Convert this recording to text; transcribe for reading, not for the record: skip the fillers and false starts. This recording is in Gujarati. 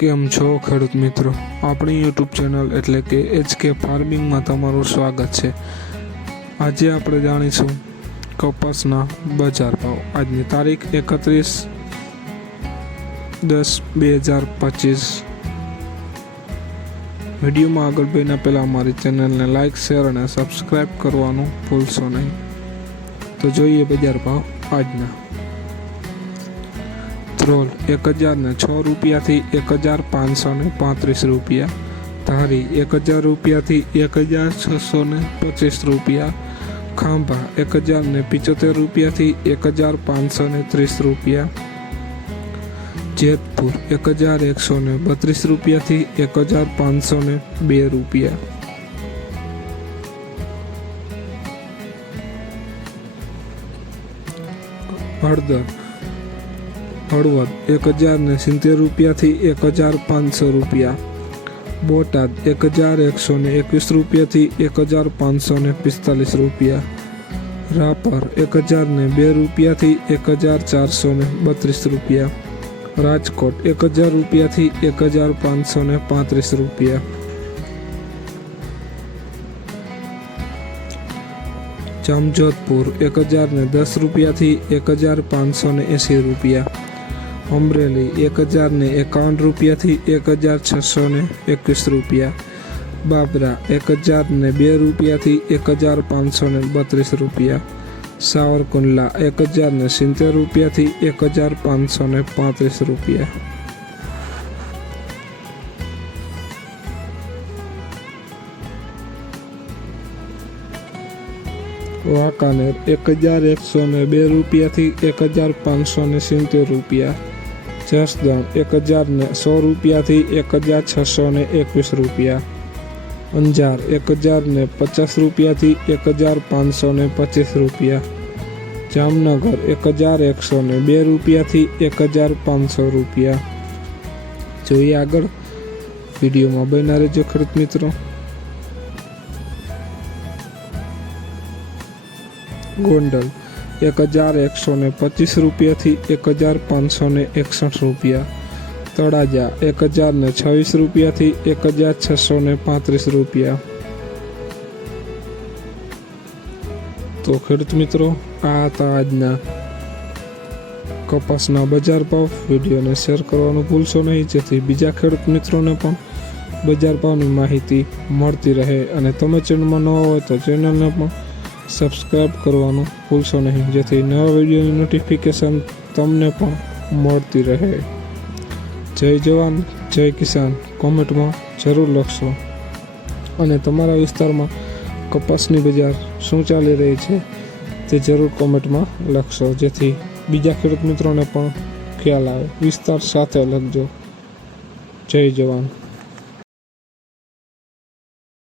કેમ છો ખેડૂત મિત્રો, આપણી યુટ્યુબ ચેનલ એટલે કે HK ફાર્મિંગમાં તમારું સ્વાગત છે। આજે આપણે જાણીશું કપાસના બજાર ભાવ। આજની તારીખ 31/10/2025। વિડીયોમાં આગળ વધ્યા પહેલાં અમારી ચેનલને લાઇક, શેર અને સબસ્ક્રાઈબ કરવાનું ભૂલશો નહીં। તો જોઈએ બજાર ભાવ આજના। ધ્રોલ 1006 રૂપિયાથી 1535 રૂપિયા, ધારી 1000 રૂપિયાથી 1625 રૂપિયા, ખાંભા 1075 રૂપિયાથી 1530 રૂપિયા, જેતપુર 1132 રૂપિયાથી 1502 રૂપિયા, હળદર હળવદ 1070 રૂપિયાથી 1500 રૂપિયા, બોટાદ 1121 રૂપિયાથી 1545 રૂપિયા, રાપર 1002 રૂપિયાથી 1432 રૂપિયા, રાજકોટ 1000 રૂપિયાથી 1535 રૂપિયા, જામજોધપુર 1010 રૂપિયાથી 1580 રૂપિયા, અમરેલી 1051 રૂપિયાથી 1621 રૂપિયા, બાબરા 1002 રૂપિયાથી 1532 રૂપિયા, સાવરકુંડલા 1070 રૂપિયાથી 1535 રૂપિયા। વાંકાનેર 1102 રૂપિયાથી 1570 રૂપિયા, જસદણ 10100 રૂપિયાથી 1621 રૂપિયા, અંજાર 1050 રૂપિયાથી 1525 રૂપિયા, જામનગર 1102 રૂપિયાથી 1500 રૂપિયા। જોઈએ આગળ, વિડીયોમાં બન્યા રહેજો ખેડૂત મિત્રો। ગોંડલ 1125 રૂપિયાથી 1561 રૂપિયા, તળાજા 1026 રૂપિયાથી 1635 રૂપિયા। તો ખેડૂત મિત્રો, આ હતા આજના કપાસના બજાર ભાવ। વિડીયોને શેર કરવાનું ભૂલશો નહીં, જેથી બીજા ખેડૂત મિત્રોને પણ બજાર ભાવની માહિતી મળતી રહે, અને તમે ચેનલમાં નવા હોય તો ચેનલને પણ સબસ્ક્રાઈબ કરવાનું ભૂલશો નહીં, જેથી નવા વિડીયોની નોટિફિકેશન તમને પણ મળતી રહે। જય જવાન જય કિસાન કોમેન્ટમાં જરૂર લખશો, અને તમારા વિસ્તારમાં કપાસની બજાર શું ચાલી રહી છે તે જરૂર કોમેન્ટમાં લખશો, જેથી બીજા ખેડૂત મિત્રોને પણ ખ્યાલ આવે। વિસ્તાર સાથે લખજો। જય જવાન।